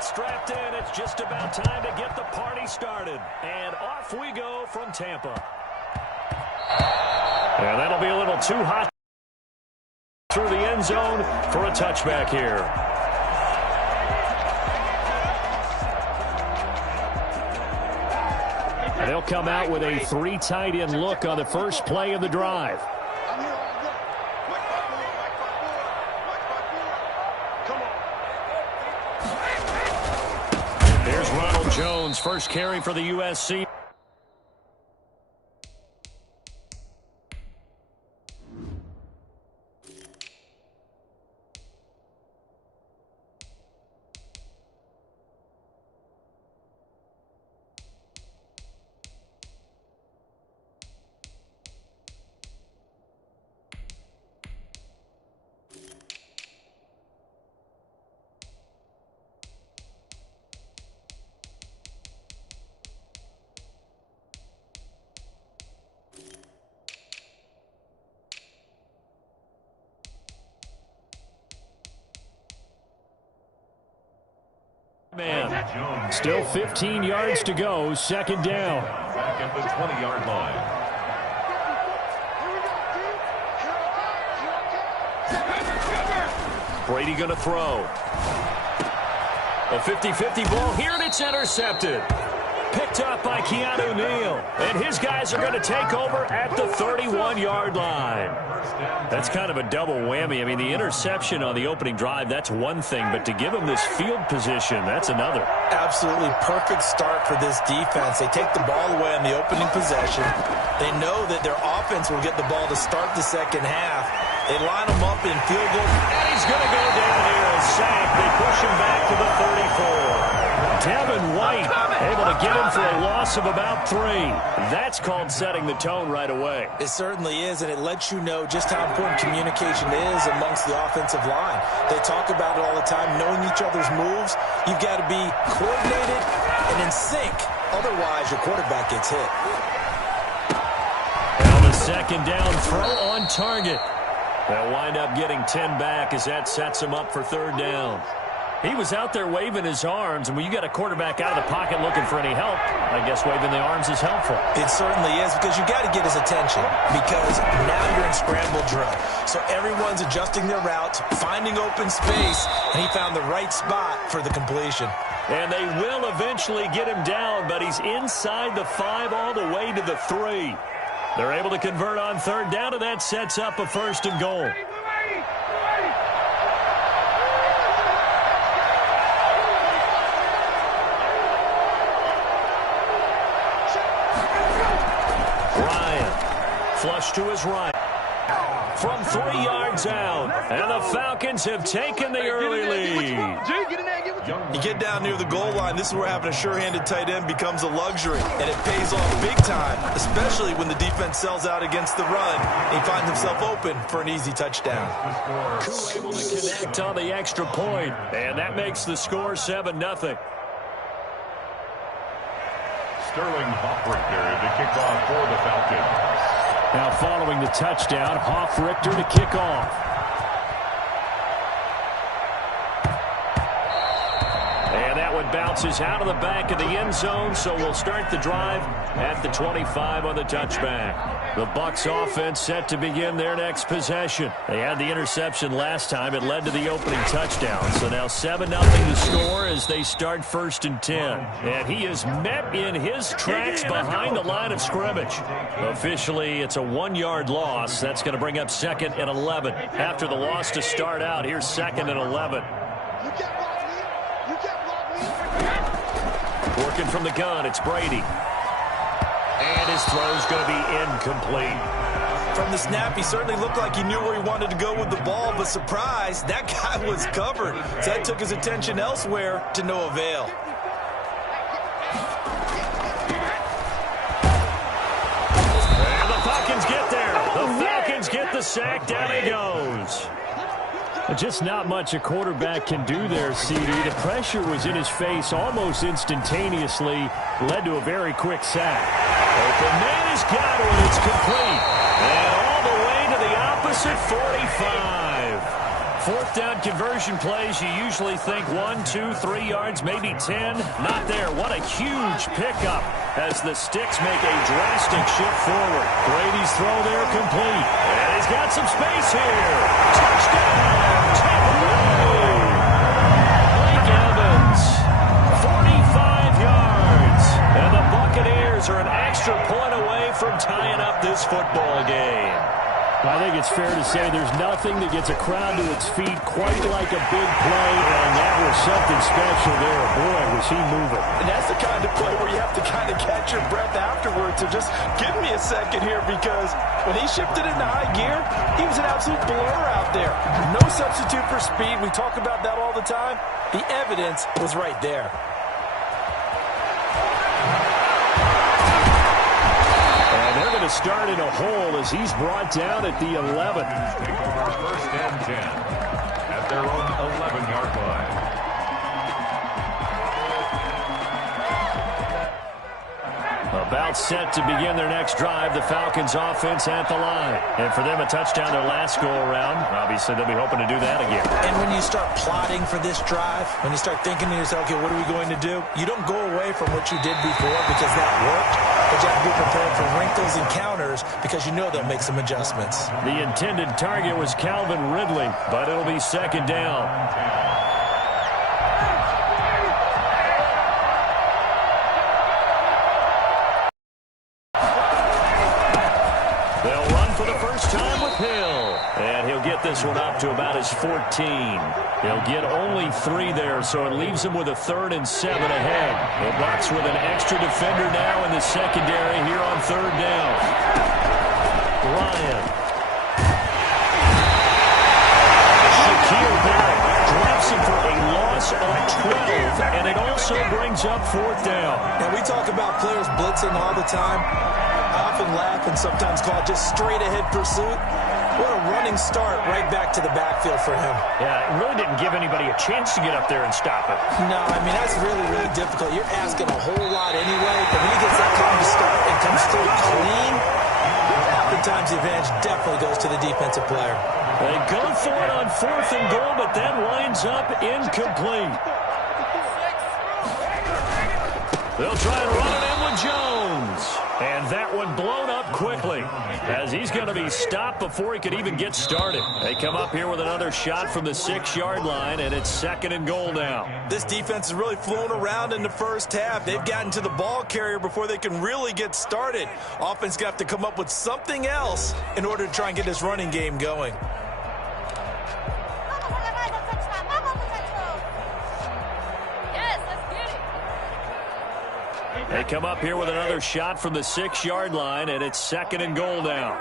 Strapped in, it's just about time to get the party started. And off we go from Tampa. And that'll be a little too hot through the end zone for a touchback here. And they'll come out with a 3 tight end look on the first play of the drive. There's Ronald Jones, first carry for the USC. Man, still 15 yards to go, second down. Back at the 20-yard line. Brady going to throw. A 50-50 ball here, and it's intercepted. Picked up by Keanu Neal. And his guys are going to take over at the 31-yard line. That's kind of a double whammy. I mean, the interception on the opening drive, that's one thing. But to give him this field position, that's another. Absolutely perfect start for this defense. They take the ball away on the opening possession. They know that their offense will get the ball to start the second half. They line them up in field goal. And he's going to go down here and sack. They push him back to the 34. Devin White able to get him for a loss of about 3. That's called setting the tone right away. It certainly is, and it lets you know just how important communication is amongst the offensive line. They talk about it all the time, knowing each other's moves. You've got to be coordinated and in sync. Otherwise, your quarterback gets hit. And the second down throw on target. They'll wind up getting 10 back as that sets him up for third down. He was out there waving his arms, and when you got a quarterback out of the pocket looking for any help, I guess waving the arms is helpful. It certainly is, because you got to get his attention, because now you're in scramble drill. So everyone's adjusting their routes, finding open space, and he found the right spot for the completion. And they will eventually get him down, but he's inside the 5 all the way to the 3. They're able to convert on third down, and that sets up a first and goal. Flush to his right. From 3 yards out. And the Falcons have taken the early lead. You get down near the goal line, this is where having a sure-handed tight end becomes a luxury. And it pays off big time, especially when the defense sells out against the run. He finds himself open for an easy touchdown. Able to connect on the extra point. And that makes the score 7-0. Sterling Hoffrichter to kick off for the Falcons. Now following the touchdown, Hoffrichter to kick off. And that one bounces out of the back of the end zone, so we'll start the drive at the 25 on the touchback. The Bucs offense set to begin their next possession. They had the interception last time. It led to the opening touchdown. So now 7-0 the score as they start 1st and 10. And he is met in his tracks behind the line of scrimmage. Officially, it's a 1-yard loss. That's going to bring up 2nd and 11. After the loss to start out, here's 2nd and 11. Working from the gun, it's Brady. And his throw's going to be incomplete. From the snap, he certainly looked like he knew where he wanted to go with the ball, but surprise, that guy was covered. So that took his attention elsewhere to no avail. And the Falcons get there. The Falcons get the sack. Down he goes. Just not much a quarterback can do there, CD. The pressure was in his face almost instantaneously, led to a very quick sack. Open man has got it. It's complete. stops at 45. Fourth down conversion plays, you usually think 1, 2, 3 yards, maybe 10. Not there. What a huge pickup as the Sticks make a drastic shift forward. Brady's throw there complete. And he's got some space here. Touchdown, Tampa Bay. Blake Evans, 45 yards. And the Buccaneers are an extra point away from tying up this football game. I think it's fair to say there's nothing that gets a crowd to its feet quite like a big play, and that was something special there. Boy, was he moving. And that's the kind of play where you have to kind of catch your breath afterwards. So just give me a second here, because when he shifted into high gear, he was an absolute blur out there. No substitute for speed. We talk about that all the time. The evidence was right there. They're going to start in a hole as he's brought down at the 11. First and 10 at their own 11-yard line. About set to begin their next drive. The Falcons offense at the line. And for them, a touchdown their last go-around. Obviously, they'll be hoping to do that again. And when you start plotting for this drive, when you start thinking to yourself, okay, what are we going to do? You don't go away from what you did before because that worked. But you have to be prepared for wrinkles and counters because you know they'll make some adjustments. The intended target was Calvin Ridley, but it'll be second down. They'll run for the first time with Hill. And he'll get this one up to about his 14. He'll get only 3 there, so it leaves him with a 3rd and 7 ahead. The Bucs with an extra defender now in the secondary here on 3rd down. Ryan. Shaquille Barrett drops him for a loss of 12, and it also brings up 4th down. And we talk about players blitzing all the time. I often laugh and sometimes call it just straight-ahead pursuit. What a running start right back to the backfield for him. Yeah, it really didn't give anybody a chance to get up there and stop it. No, I mean, that's really, really difficult. You're asking a whole lot anyway, but when he gets that kind of start and comes through clean, oftentimes the advantage definitely goes to the defensive player. They go for it on 4th and goal, but that winds up incomplete. They'll try and run it in with Jones. And that one blown up quickly as he's going to be stopped before he could even get started. They come up here with another shot from the 6-yard line, and it's 2nd and goal now. This defense has really flown around in the first half. They've gotten to the ball carrier before they can really get started. Offense got to come up with something else in order to try and get this running game going. They come up here with another shot from the 6-yard line, and it's 2nd and goal now.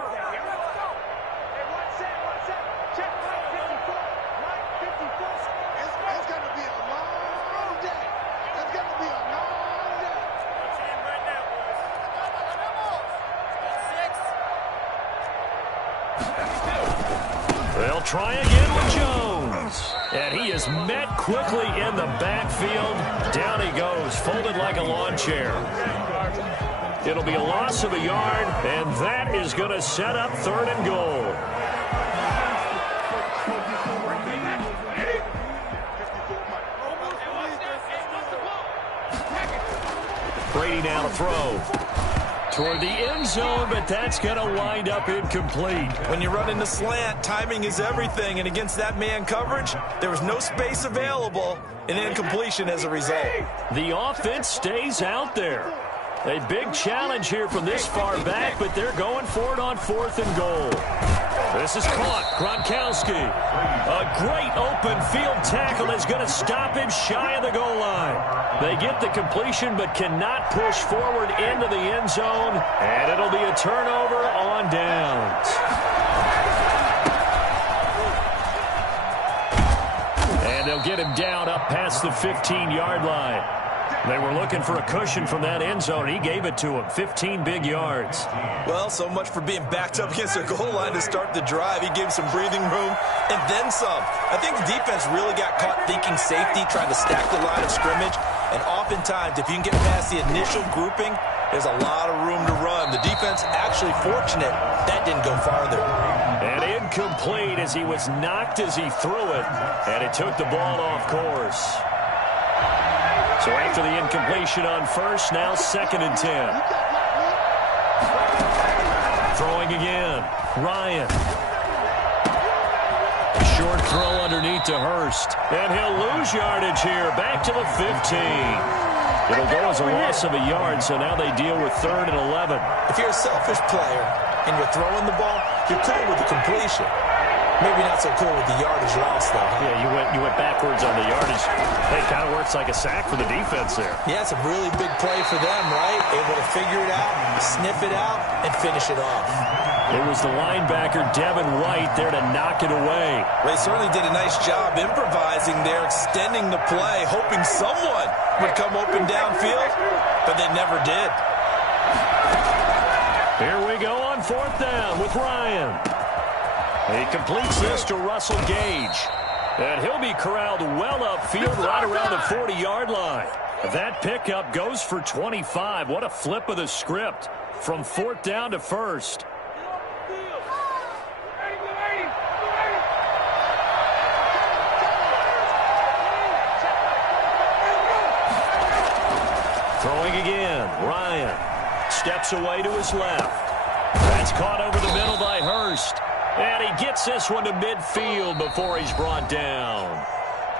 They'll try again with Jones. And he is met quickly in the backfield. Down he goes, folded like a lawn chair. It'll be a loss of a yard, and that is going to set up 3rd and goal. Brady now to throw. Toward the end zone, but that's going to wind up incomplete. When you run in the slant, timing is everything, and against that man coverage, there was no space available, and incompletion as a result. The offense stays out there. A big challenge here from this far back, but they're going for it on 4th and goal. This is caught. Gronkowski. A great open field tackle is going to stop him shy of the goal line. They get the completion but cannot push forward into the end zone, and it'll be a turnover on downs. And they'll get him down up past the 15-yard line. They were looking for a cushion from that end zone. He gave it to him. 15 big yards. Well, so much for being backed up against their goal line to start the drive. He gave some breathing room and then some. I think the defense really got caught thinking safety, trying to stack the line of scrimmage. And oftentimes, if you can get past the initial grouping, There's a lot of room to run. The defense actually fortunate that didn't go farther. And incomplete as he was knocked as he threw it, and it took the ball off course. So after the incompletion on first, now 2nd and 10. Throwing again, Ryan. Short throw underneath to Hurst. And he'll lose yardage here, back to the 15. It'll go as a loss of a yard, so now they deal with 3rd and 11. If you're a selfish player and you're throwing the ball, you're cool with the completion. Maybe not so cool with the yardage loss, though. Huh? Yeah, you went backwards on the yardage. Hey, kind of works like a sack for the defense there. Yeah, it's a really big play for them, right? Able to figure it out, sniff it out, and finish it off. It was the linebacker, Devin White, there to knock it away. They certainly did a nice job improvising there, extending the play, hoping someone would come open downfield, but they never did. Here we go on 4th down with Ryan. He completes this to Russell Gage. And he'll be corralled well upfield right around the 40-yard line. That pickup goes for 25. What a flip of the script from 4th down to 1st. Throwing again, Ryan. Steps away to his left. That's caught over the middle by Hurst. And he gets this one to midfield before he's brought down.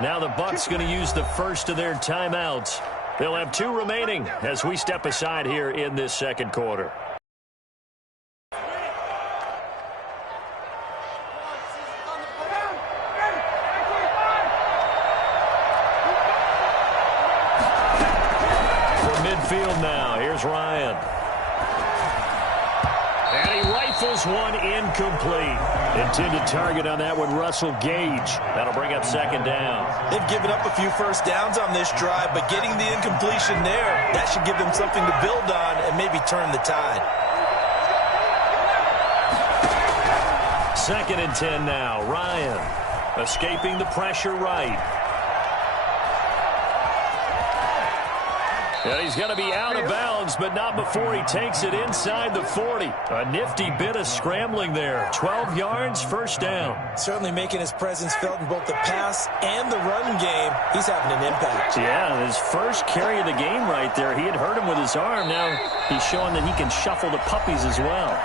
Now the Bucs going to use the first of their timeouts. They'll have 2 remaining as we step aside here in this 2nd quarter. For midfield now, here's Ryan. And he rifles one incomplete. Intended target on that one, Russell Gage. That'll bring up 2nd down. They've given up a few first downs on this drive, but getting the incompletion there, that should give them something to build on and maybe turn the tide. 2nd and 10 now. Ryan escaping the pressure right. And he's going to be out of bounds, but not before he takes it inside the 40. A nifty bit of scrambling there. 12 yards, 1st down. Certainly making his presence felt in both the pass and the run game. He's having an impact. Yeah, his first carry of the game right there. He had hurt him with his arm. Now he's showing that he can shuffle the puppies as well.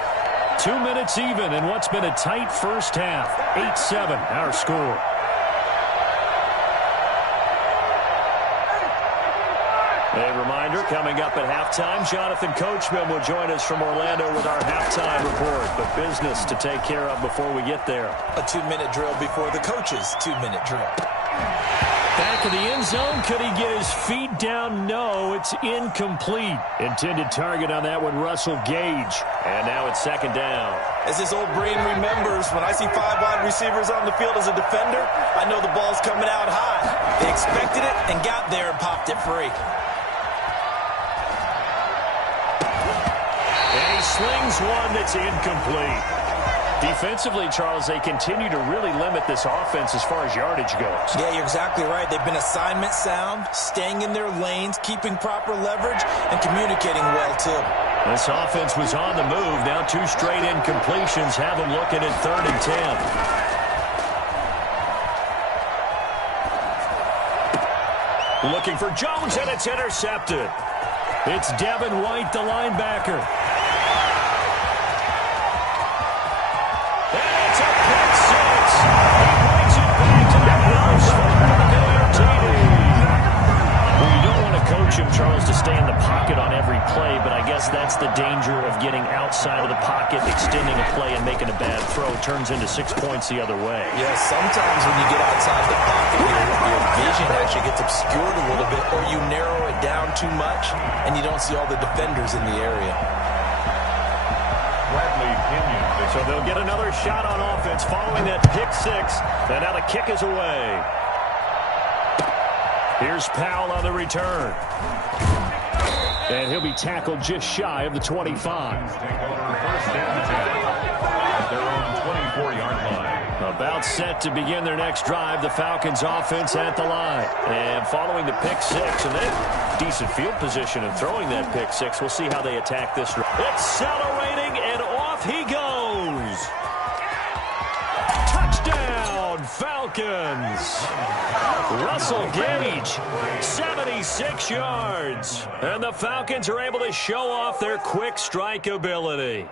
2 minutes even in what's been a tight first half. 8-7, our score. A reminder, coming up at halftime, Jonathan Coachman will join us from Orlando with our halftime report. But business to take care of before we get there. A 2-minute drill before the coach's 2-minute drill. Back in the end zone, could he get his feet down? No, it's incomplete. Intended target on that one, Russell Gage. And now it's 2nd down. As his old brain remembers, when I see 5 wide receivers on the field as a defender, I know the ball's coming out high. They expected it and got there and popped it free. And he slings one that's incomplete. Defensively, Charles, they continue to really limit this offense as far as yardage goes. Yeah, you're exactly right. They've been assignment sound, staying in their lanes, keeping proper leverage, and communicating well, too. This offense was on the move. Now 2 straight incompletions have them looking at 3rd and 10. Looking for Jones, and it's intercepted. It's Devin White, the linebacker. And it's a pick 6. He brings it back to the house for their TD. Well, you don't want to coach him, Charles, to stay in the pocket on every play, but I guess that's the danger of getting outside of the pocket, extending a play, and making a bad throw. Turns into 6 points the other way. Yeah, sometimes when you get outside the pocket, your vision actually gets obscured a little bit, or you narrow it down too much, and you don't see all the defenders in the area. So they'll get another shot on offense following that pick 6. And now the kick is away. Here's Powell on the return. And he'll be tackled just shy of the 25. Their own 24-yard line. About Now it's set to begin their next drive. The Falcons offense at the line. And following the pick six, and they have decent field position in throwing that pick six. We'll see how they attack this. Accelerating, and off he goes. Touchdown, Falcons. Russell Gage, 76 yards. And the Falcons are able to show off their quick strike ability.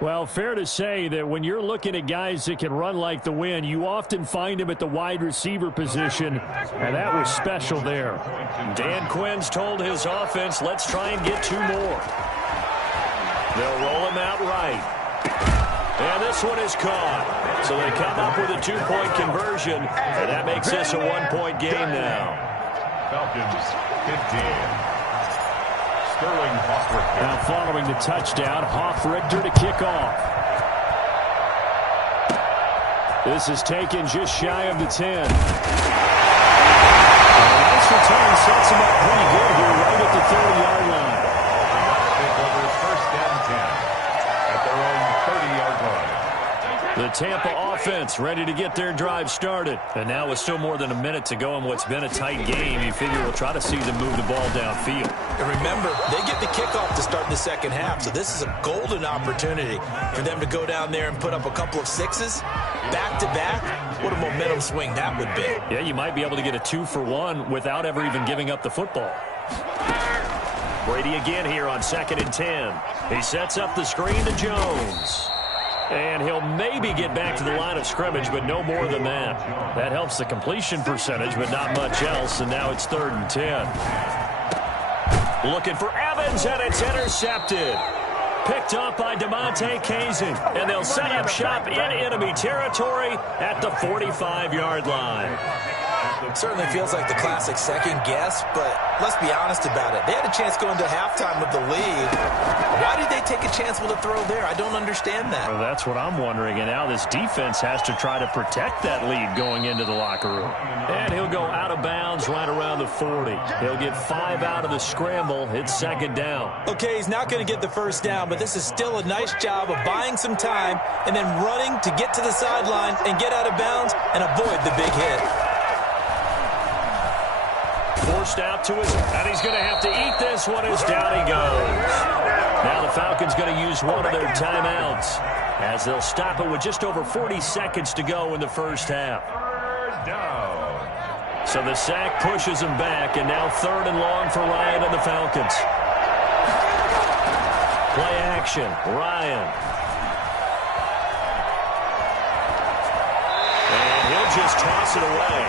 Well, fair to say that when you're looking at guys that can run like the wind, you often find them at the wide receiver position, and that was special there. Dan Quinn's told his offense, let's try and get 2 more. They'll roll him out right. And this one is caught. So they come up with a 2-point conversion, and that makes this a 1-point game now. Falcons 15. Sterling Hoffrichter. Now following the touchdown, Hoffrichter to kick off. This is taken just shy of the 10. A nice return sets him up pretty good here right at the 30-yard line. Take over first and 10 at their own 30-yard line. The Tampa offense ready to get their drive started. And now with still more than a minute to go in what's been a tight game, you figure we'll try to see them move the ball downfield. And remember, they get the kickoff to start the second half, so this is a golden opportunity for them to go down there and put up a couple of sixes back-to-back. What a momentum swing that would be. Yeah, you might be able to get a 2-for-1 without ever even giving up the football. Brady again here on 2nd and 10. He sets up the screen to Jones. And he'll maybe get back to the line of scrimmage, but no more than that. That helps the completion percentage, but not much else, and now it's 3rd and 10. Looking for Evans, and it's intercepted. Picked up by DeMonte Kazin, and they'll set up shop in enemy territory at the 45-yard line. Certainly feels like the classic second guess, but let's be honest about it. They had a chance going to halftime with the lead. Why did they take a chance with a throw there? I don't understand that. Well, that's what I'm wondering, and now this defense has to try to protect that lead going into the locker room. And he'll go out of bounds right around the 40. He'll get 5 out of the scramble. It's 2nd down. Okay, he's not going to get the first down, but this is still a nice job of buying some time and then running to get to the sideline and get out of bounds and avoid the big hit. Forced out to his, and he's going to have to eat this one as down he goes. Now the Falcons going to use one of their timeouts as they'll stop it with just over 40 seconds to go in the first half. So the sack pushes him back, and now 3rd and long for Ryan and the Falcons. Play action, Ryan. And he'll just toss it away.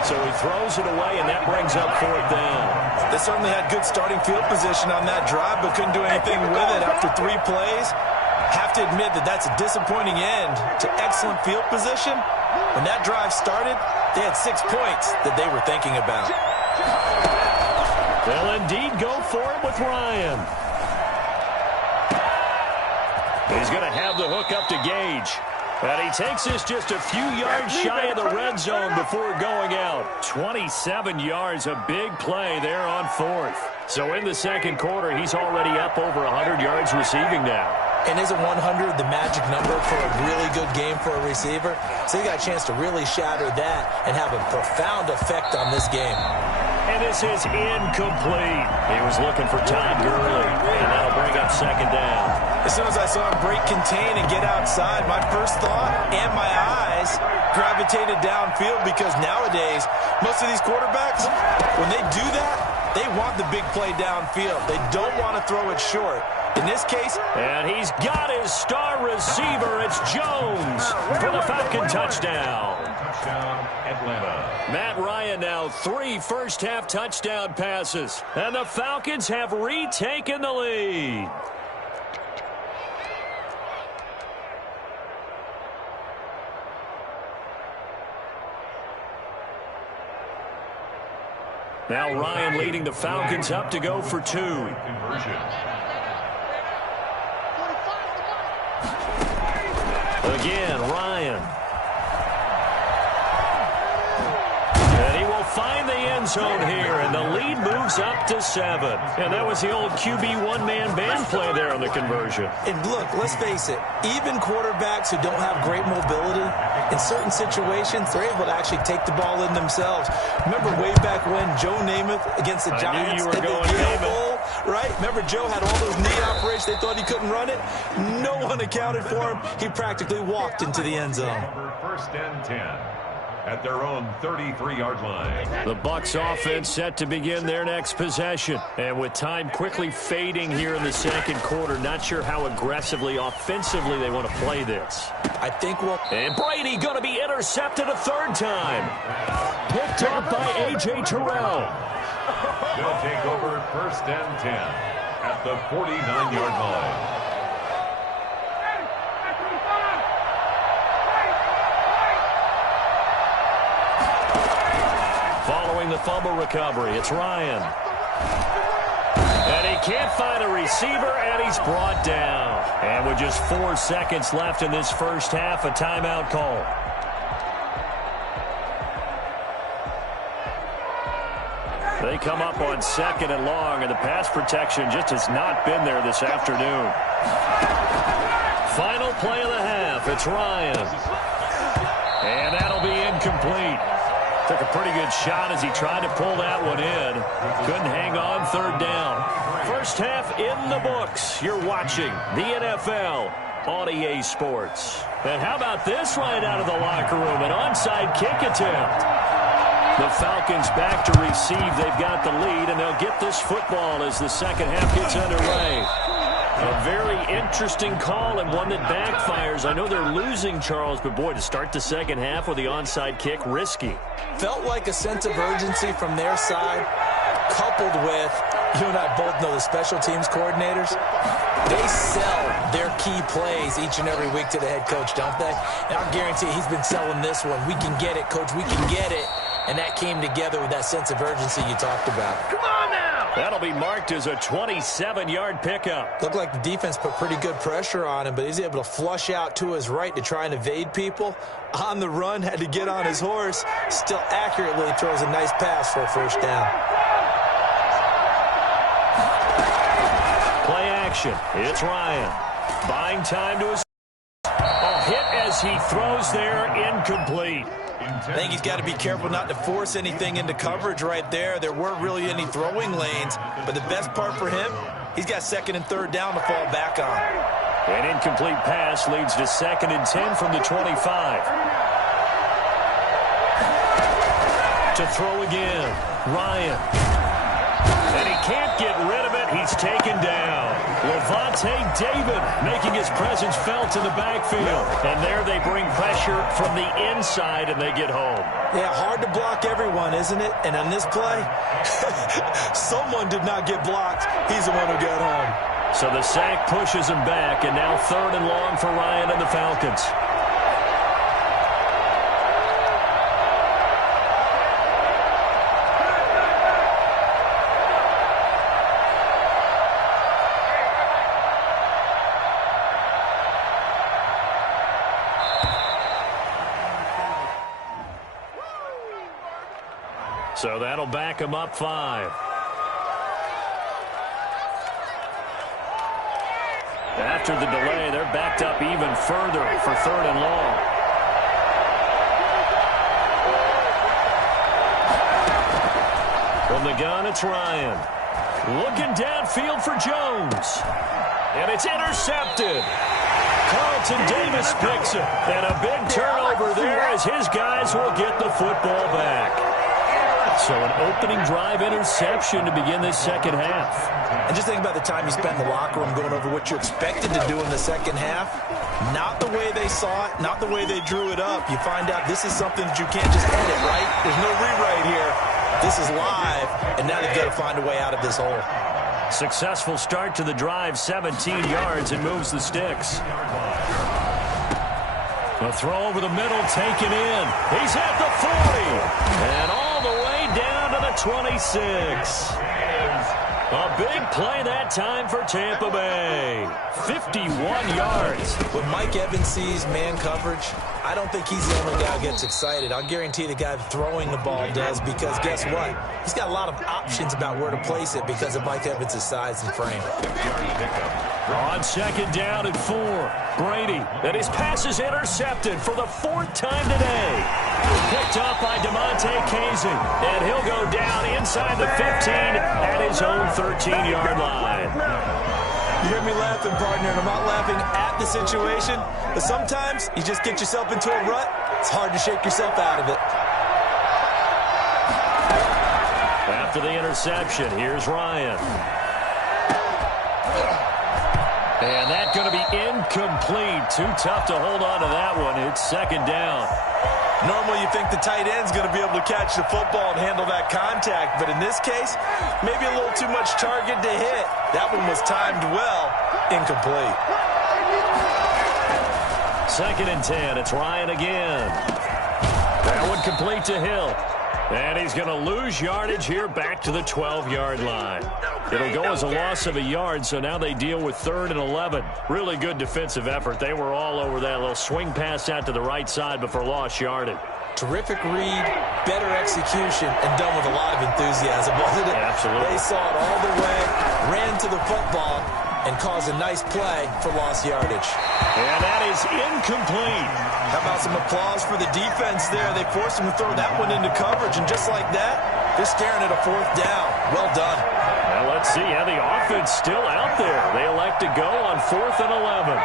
So he throws it away, and that brings up 4th down. They certainly had good starting field position on that drive, but couldn't do anything with it after 3 plays. Have to admit that that's a disappointing end to excellent field position. When that drive started, they had 6 points that they were thinking about. They'll indeed go for it with Ryan. He's going to have the hook up to Gage. And he takes this just a few yards shy of the red zone before going out. 27 yards, a big play there on 4th. So in the second quarter, he's already up over 100 yards receiving now. And isn't 100 the magic number for a really good game for a receiver? So he got a chance to really shatter that and have a profound effect on this game. And this is incomplete. He was looking for Todd Gurley, and that'll bring up 2nd down. As soon as I saw him break contain and get outside, my first thought and my eyes gravitated downfield, because nowadays, most of these quarterbacks, when they do that, they want the big play downfield. They don't want to throw it short. In this case, and he's got his star receiver. It's Jones for the Falcon touchdown. Touchdown, Atlanta. Matt Ryan now 3 first-half touchdown passes, and the Falcons have retaken the lead. Now Ryan leading the Falcons up to go for 2. Conversion. Again, Ryan. And he will find the end zone here, and the lead moves up to 7. And that was the old QB one-man band play there on the conversion. And look, let's face it, even quarterbacks who don't have great mobility, in certain situations, they're able to actually take the ball in themselves. Remember way back when Joe Namath against the Giants in the Bowl, right? Remember Joe had all those knee operations. They thought he couldn't run it. No one accounted for him. He practically walked into the end zone. First and 10 at their own 33-yard line. The Bucs offense set to begin their next possession. And with time quickly fading here in the second quarter, not sure how aggressively, offensively they want to play this. I think we'll... And Brady going to be intercepted a third time. Picked up by A.J. Terrell. They'll take over first and 10 at the 49-yard line. Following the fumble recovery, it's Ryan. And he can't find a receiver, and he's brought down. And with just 4 seconds left in this first half, a timeout call. They come up on 2nd and long, and the pass protection just has not been there this afternoon. Final play of the half, it's Ryan. And that'll be incomplete. Took a pretty good shot as he tried to pull that one in. Couldn't hang on, third down. First half in the books. You're watching the NFL on EA Sports. And how about this right out of the locker room? An onside kick attempt. The Falcons back to receive. They've got the lead, and they'll get this football as the second half gets underway. A very interesting call and one that backfires. I know they're losing, Charles, but boy, to start the second half with the onside kick, risky. Felt like a sense of urgency from their side, coupled with, you and I both know the special teams coordinators, they sell their key plays each and every week to the head coach, don't they? And I'll guarantee he's been selling this one. We can get it, coach, we can get it. And that came together with that sense of urgency you talked about. Come on now! That'll be marked as a 27-yard pickup. Looked like the defense put pretty good pressure on him, but he's able to flush out to his right to try and evade people. On the run, had to get on his horse. Still accurately throws a nice pass for a first down. Play action. It's Ryan. Buying time to his... A hit as he throws there, incomplete. I think he's got to be careful not to force anything into coverage right there. There weren't really any throwing lanes, but the best part for him, he's got 2nd and 3rd down to fall back on. An incomplete pass leads to 2nd and 10 from the 25. To throw again, Ryan. And he can't get rid of it. He's taken down. Levante David making his presence felt in the backfield. And there they bring pressure from the inside, and they get home. Yeah, hard to block everyone, isn't it? And on this play, someone did not get blocked. He's the one who got home. So the sack pushes him back, and now 3rd and long for Ryan and the Falcons. So that'll back him up 5. After the delay, they're backed up even further for 3rd and long. From the gun, it's Ryan. Looking downfield for Jones. And it's intercepted. Carlton Davis picks it. And a big turnover there as his guys will get the football back. So an opening drive interception to begin this second half. And just think about the time you spent in the locker room going over what you expected to do in the second half. Not the way they saw it, not the way they drew it up. You find out this is something that you can't just edit, right? There's no rewrite here. This is live, and now they've got to find a way out of this hole. Successful start to the drive, 17 yards, and moves the sticks. A throw over the middle, taken in. He's at the 40, and all the way down to the 26. A big play that time for Tampa Bay. 51 yards. When Mike Evans sees man coverage, I don't think he's the only guy who gets excited. I'll guarantee the guy throwing the ball does, because guess what? He's got a lot of options about where to place it because of Mike Evans' size and frame. On second down and 4, Brady. And his pass is intercepted for the 4th time today. Picked up by DeMonte Casey. And he'll go down inside the 15 at his own 13-yard line. You hear me laughing, partner, and I'm not laughing at the situation, but sometimes you just get yourself into a rut. It's hard to shake yourself out of it. After the interception, here's Ryan. And that's going to be incomplete. Too tough to hold on to that one. It's second down. Normally you think the tight end's going to be able to catch the football and handle that contact, but in this case, maybe a little too much target to hit. That one was timed well. Incomplete. Second and 10. It's Ryan again. That one complete to Hill. And he's going to lose yardage here back to the 12-yard line. It'll go as a loss of a yard, so now they deal with 3rd and 11. Really good defensive effort. They were all over that little swing pass out to the right side, but for lost yardage. Terrific read, better execution, and done with a lot of enthusiasm, wasn't it? Absolutely. They saw it all the way, ran to the football, and caused a nice play for lost yardage. And that is incomplete. How about some applause for the defense there? They forced him to throw that one into coverage, and just like that, they're staring at a 4th down. Well done. Well, let's see how the offense still out there. They elect to go on 4th and 11.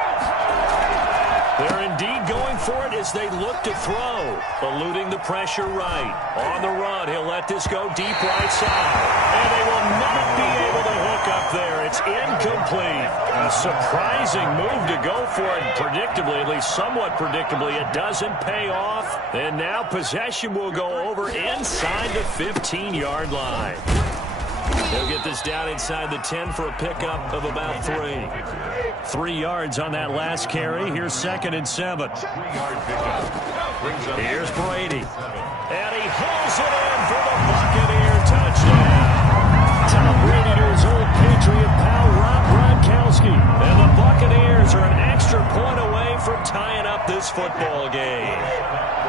They're indeed going for it as they look to throw, eluding the pressure right. On the run, he'll let this go deep right side. And they will not be able to hook up there. It's incomplete. A surprising move to go for it. Predictably, at least somewhat predictably, it doesn't pay off. And now possession will go over inside the 15-yard line. They'll get this down inside the 10 for a pickup of about 3. 3 yards on that last carry. Here's 2nd and 7. Here's Brady. And he hauls it in for the Buccaneer touchdown. Tom Brady to his old Patriot pal, Rob Gronkowski. And the Buccaneers are an extra point away from tying up this football game.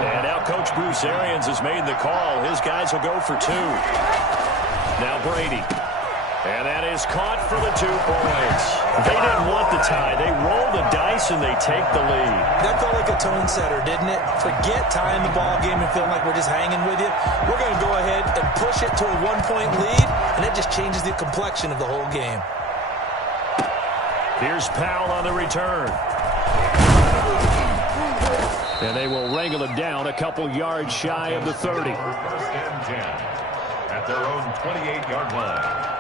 And now Coach Bruce Arians has made the call. His guys will go for 2. Now Brady. And that is caught for the 2 points. They didn't want the tie. They roll the dice and they take the lead. That felt like a tone setter, didn't it? Forget tying the ball game and feeling like we're just hanging with you. We're going to go ahead and push it to a 1-point lead, and that just changes the complexion of the whole game. Here's Powell on the return. And they will wrangle him down a couple yards shy of the 30. 1st and 10 at their own 28-yard line.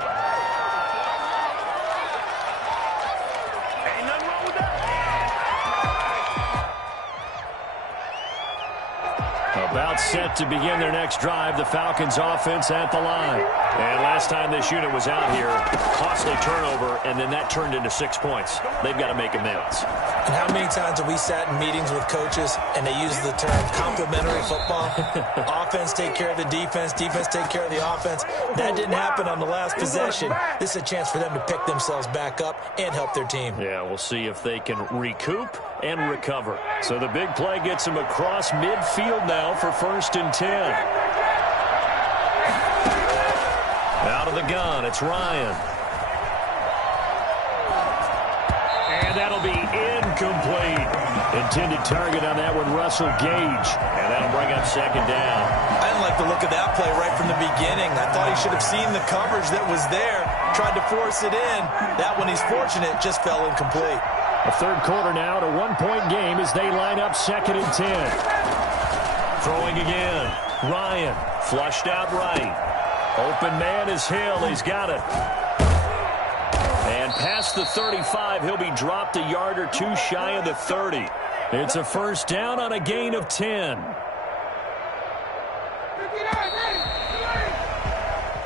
About set to begin their next drive, the Falcons offense at the line. And last time this unit was out here, costly turnover, and then that turned into 6 points. They've got to make amends. And how many times have we sat in meetings with coaches and they use the term complementary football? Offense take care of the defense, defense take care of the offense. That didn't happen on the last possession. This is a chance for them to pick themselves back up and help their team. Yeah, we'll see if they can recoup and recover. So the big play gets them across midfield now for 1st and 10. Out of the gun, it's Ryan. And that'll be incomplete. Intended target on that one, Russell Gage. And that'll bring up 2nd down. I didn't like the look of that play right from the beginning. I thought he should have seen the coverage that was there, tried to force it in. That one, he's fortunate, just fell incomplete. A 3rd quarter now, a 1-point game as they line up 2nd and 10. Throwing again. Ryan flushed out right. Open man is Hill. He's got it. And past the 35, he'll be dropped a yard or 2 shy of the 30. It's a 1st down on a gain of 10.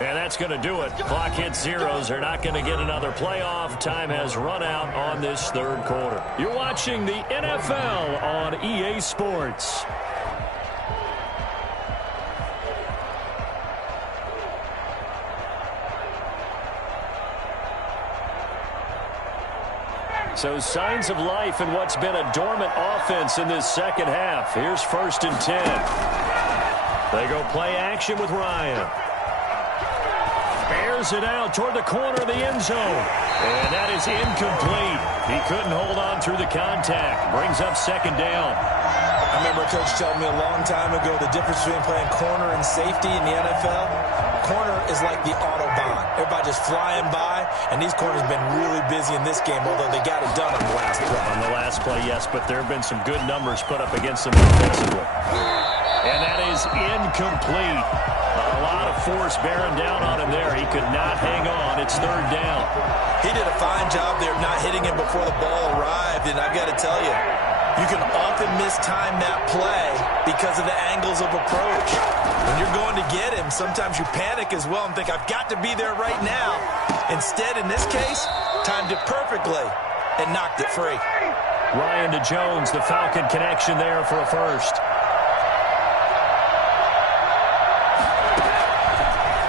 And that's going to do it. Clock hits zeros. They're not going to get another playoff. Time has run out on this 3rd quarter. You're watching the NFL on EA Sports. So signs of life in what's been a dormant offense in this second half. Here's 1st and 10. They go play action with Ryan. Airs it out toward the corner of the end zone. And that is incomplete. He couldn't hold on through the contact. Brings up 2nd down. I remember a coach telling me a long time ago the difference between playing corner and safety in the NFL. Corner is like the Autobahn. Everybody just flying by, and these corners have been really busy in this game, although they got it done on the last play. On the last play, yes, but there have been some good numbers put up against them offensively. And that is incomplete. A lot of force bearing down on him there. He could not hang on. It's 3rd down. He did a fine job there of not hitting him before the ball arrived, and I've got to tell you, you can often mistime that play because of the angles of approach. When you're going to get him, sometimes you panic as well and think, I've got to be there right now. Instead, in this case, timed it perfectly and knocked it free. Ryan to Jones, the Falcon connection there for a first.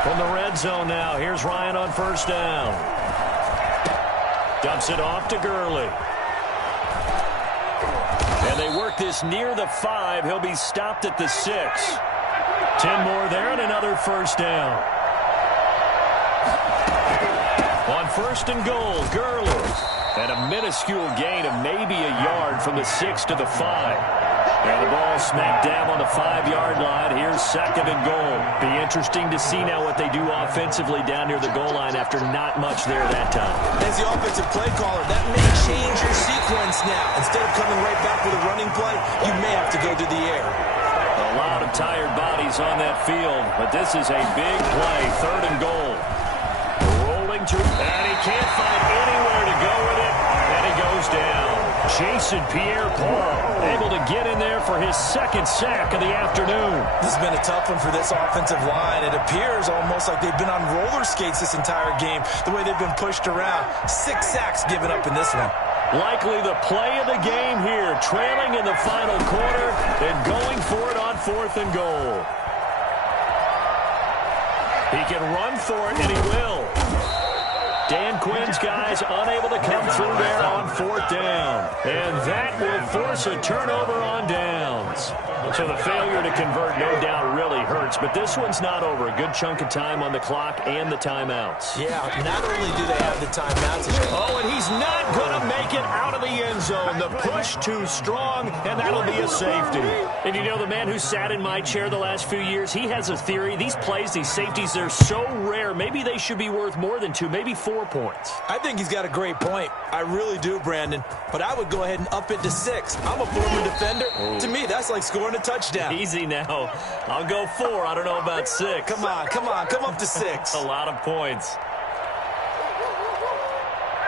From the red zone now, here's Ryan on 1st down. Dumps it off to Gurley. And they work this near the 5. He'll be stopped at the 6. 10 more there and another 1st down. On 1st and goal, Gurley. And a minuscule gain of maybe a yard from the 6 to the 5. And the ball smacked dab on the 5-yard line. Here's 2nd and goal. Be interesting to see now what they do offensively down near the goal line after not much there that time. As the offensive play caller, that may change your sequence now. Instead of coming right back with a running play, you may have to go to the air. A lot of tired bodies on that field, but this is a big play. 3rd and goal. Rolling to, and he can't find anywhere to go with it, and he goes down. Jason Pierre-Paul able to get in there for his 2nd sack of the afternoon. This has been a tough one for this offensive line. It appears almost like they've been on roller skates this entire game, the way they've been pushed around. 6 sacks given up in this one. Likely the play of the game here, trailing in the final quarter and going for it on 4th and goal. He can run for it, and he will. Dan Quinn's guys unable to come through there on 4th down. And that will force a turnover on downs. So the failure to convert no doubt really hurts, but this one's not over. A good chunk of time on the clock and the timeouts. Yeah, not only do they have the timeouts. Oh, and he's not going to make it out of the end zone. The push too strong, and that'll be a safety. And you know, the man who sat in my chair the last few years, he has a theory. These plays, these safeties, they're so rare. Maybe they should be worth more than 2, maybe 4 points. I think he's got a great point. I really do, Brandon. But I would go ahead and up it to 6. I'm a former defender. Ooh. To me, that's like scoring a touchdown. Easy now. I'll go 4. I don't know about 6. Come on. Come up to 6. A lot of points.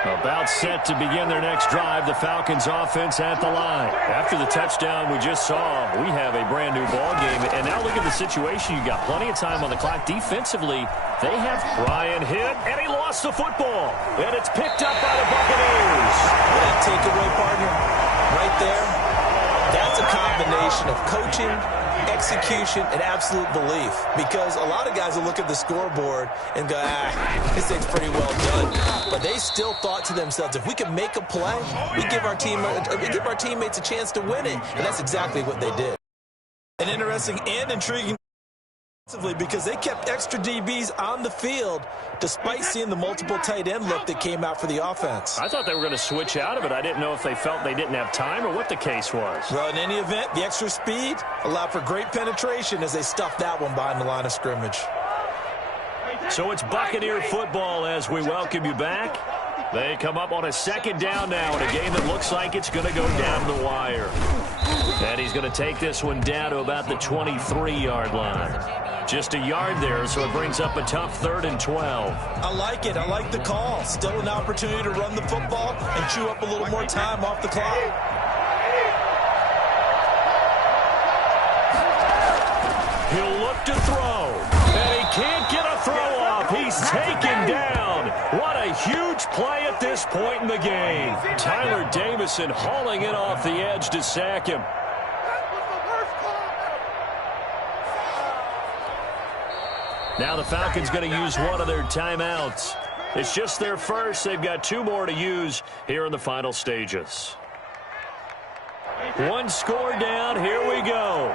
About set to begin their next drive, the Falcons offense at the line. After the touchdown we just saw, we have a brand new ball game. And now look at the situation. You got plenty of time on the clock. Defensively, they have Ryan hit, and he lost the football. And it's picked up by the Buccaneers. That takeaway, partner, right there, that's a combination of coaching, execution, and absolute belief. Because a lot of guys will look at the scoreboard and go, this thing's pretty well done. But they still thought to themselves, if we can make a play, we give our teammates a chance to win it. And that's exactly what they did. An interesting and intriguing because they kept extra DBs on the field despite seeing the multiple tight end look that came out for the offense. I thought they were going to switch out of it. I didn't know if they felt they didn't have time or what the case was. Well, in any event, the extra speed allowed for great penetration as they stuffed that one behind the line of scrimmage. So it's Buccaneer football as we welcome you back. They come up on a 2nd down now in a game that looks like it's going to go down to the wire. And he's going to take this one down to about the 23-yard line. Just a yard there, so it brings up a tough 3rd and 12. I like it. I like the call. Still an opportunity to run the football and chew up a little more time off the clock. He'll look to throw, and he can't get a throw off. He's taken down. What a huge play at this point in the game. Tyler Davison hauling it off the edge to sack him. Now the Falcons going to use one of their timeouts. It's just their first. They've got 2 more to use here in the final stages. 1 score down. Here we go.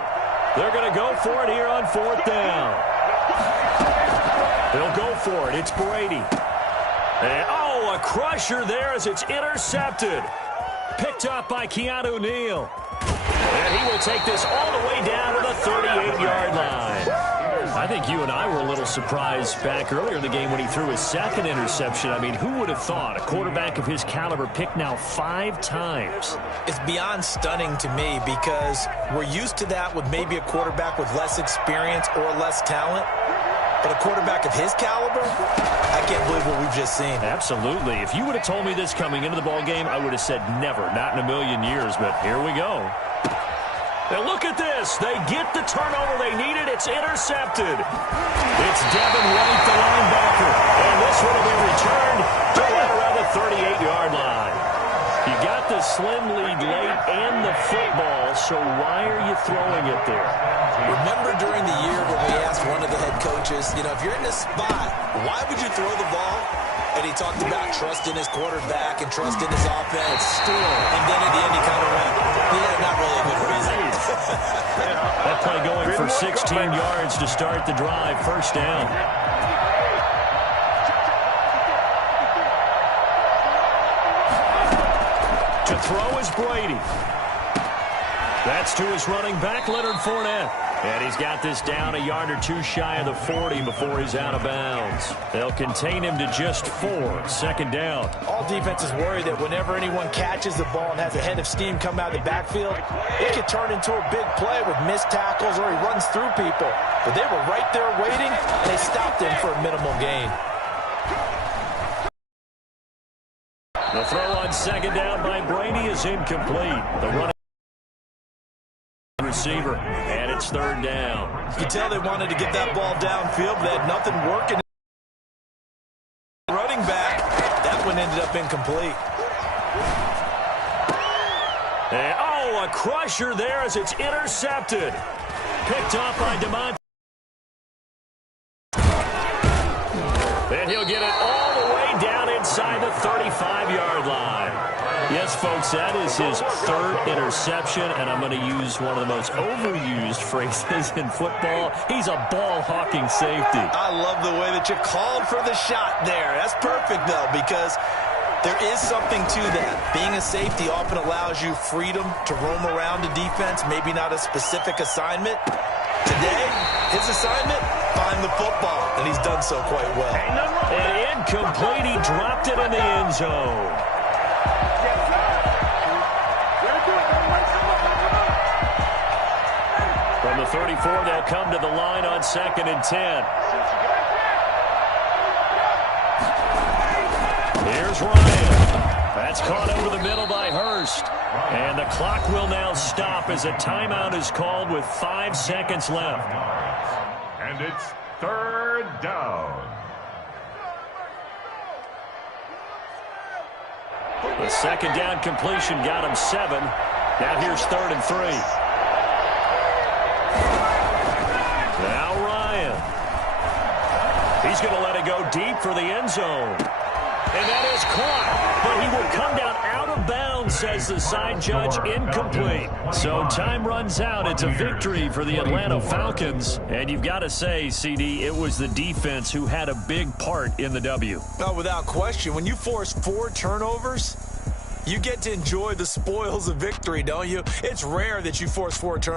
They're going to go for it here on 4th down. They'll go for it. It's Brady. And, oh, a crusher there as it's intercepted. Picked up by Keanu Neal. And he will take this all the way down to the 38-yard line. I think you and I were a little surprised back earlier in the game when he threw his 2nd interception. I mean, who would have thought a quarterback of his caliber picked now 5 times? It's beyond stunning to me because we're used to that with maybe a quarterback with less experience or less talent. But a quarterback of his caliber, I can't believe what we've just seen. Absolutely. If you would have told me this coming into the ball game, I would have said never, not in a million years. But here we go. Now look at this. They get the turnover they needed. It's intercepted. It's Devin White, the linebacker. And this one will be returned to right around the 38-yard line. You got the slim lead late and the football, so why are you throwing it there? Remember during the year when we asked one of the head coaches, you know, if you're in this spot, why would you throw the ball? And he talked about trust in his quarterback and trust in his offense. And then at the end he kind of went, yeah, not really a good reason. That play going for 16 yards to start the drive. 1st down. To throw is Brady. That's to his running back, Leonard Fournette. And he's got this down a yard or 2 shy of the 40 before he's out of bounds. They'll contain him to just 4. 2nd down. All defenses worry that whenever anyone catches the ball and has a head of steam come out of the backfield, it could turn into a big play with missed tackles or he runs through people. But they were right there waiting, and they stopped him for a minimal gain. The throw on 2nd down by Brady is incomplete. The running receiver, and it's 3rd down. You can tell they wanted to get that ball downfield, but they had nothing working. Running back, that one ended up incomplete. And, oh, a crusher there as it's intercepted. Picked up by DeMonte. And he'll get it all the way down inside the 35-yard line. Yes, folks, that is his 3rd interception, and I'm going to use one of the most overused phrases in football. He's a ball-hawking safety. I love the way that you called for the shot there. That's perfect, though, because there is something to that. Being a safety often allows you freedom to roam around the defense, maybe not a specific assignment. Today, his assignment, find the football, and he's done so quite well. And incomplete, he dropped it in the end zone. From the 34, they'll come to the line on 2nd and 10. Here's Ryan. That's caught over the middle by Hurst. And the clock will now stop as a timeout is called with 5 seconds left. And it's 3rd down. The 2nd down completion got him 7. Now here's 3rd and 3. Now Ryan. He's going to let it go deep for the end zone. And that is caught. But he will come down out of bounds, says the side judge, incomplete. So time runs out. It's a victory for the Atlanta Falcons. And you've got to say, CD, it was the defense who had a big part in the W. No, without question. When you force 4 turnovers, you get to enjoy the spoils of victory, don't you? It's rare that you force 4 turnovers.